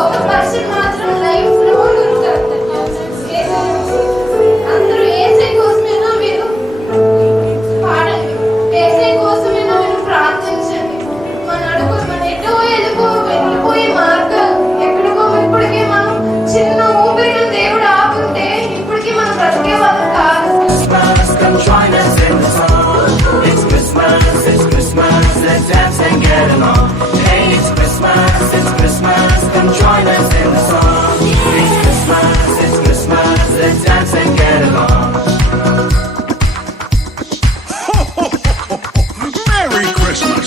ఒక పర్సన్ మాత్రం లైఫ్ లో అందరూ ఏసై కోసమైనా మీరు పాడండి, ఏసై కోసమైనా మీరు ప్రార్థించండి. మన అడుగు మన ఎటో వెళ్ళిపోయే మార్గాలు ఎక్కడికో ఇప్పటికే మనం చిన్న ఊపిరిని దేవుడు ఆపుంటే ఇప్పటికీ మనం బ్రతికే వాళ్ళం కాదు. Join us in the song. It's Christmas, it's Christmas, let's dance and get along. Hey, it's Christmas, come join us in the song. It's Christmas, let's dance and get along. Ho, ho, ho, ho, ho. Merry Christmas!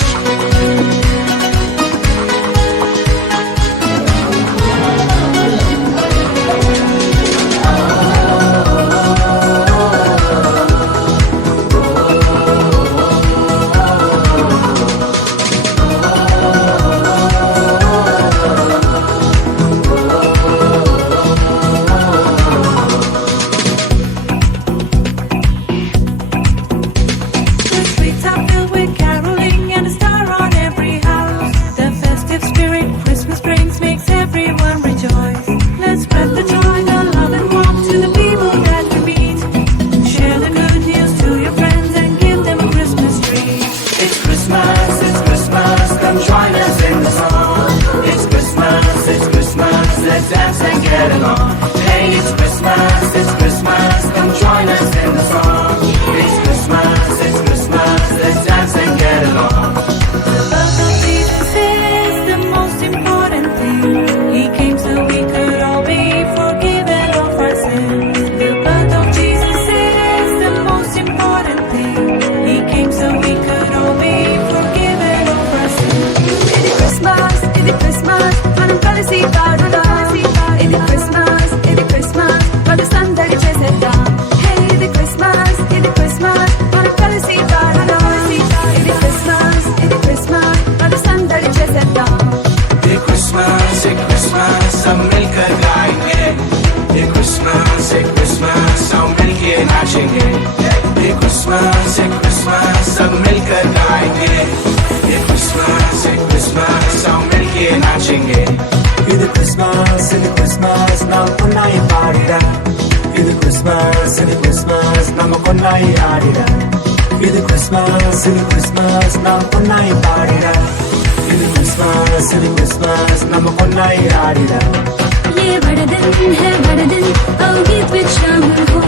Let's dance and get along. Hey, it's Christmas, come join us in the song. It's Christmas, let's dance and get along. The birth of Jesus is the most important thing. He came so we could all be forgiven of our sins. The birth of Jesus is the most important thing. He came so we could all be forgiven of our sins. ఇది క్రిస్మస్ మనం కలిసి పాడుదాం. ఇది క్రిస్మస్ మనం సందడి చేసేద్దాం. హే ఇది క్రిస్మస్ మనం కలిసి పాడుదాం. ఇది క్రిస్మస్ మనం సందడి చేసేద్దాం. ये Christmas सब मिलकर गाएंगे. ये Christmas सब मिलके नाचेंगे. ये Christmas सब मिलकर गाएंगे. ये Christmas सब मिलके नाचेंगे. ఇది క్రిస్మస్ నమ్ముకున్నాయి పాడిరా. ఇది క్రిస్మస్ నమ్ముకున్నాయి ఆడిరా. ఇది క్రిస్మస్ నమ్ముకున్నాయి పాడిరా. ఇది క్రిస్మస్ నమ్ముకున్నాయి ఆడిరా. ये बड़ा दिन है, बड़ा दिन, आओ गीत विच शामिल हो.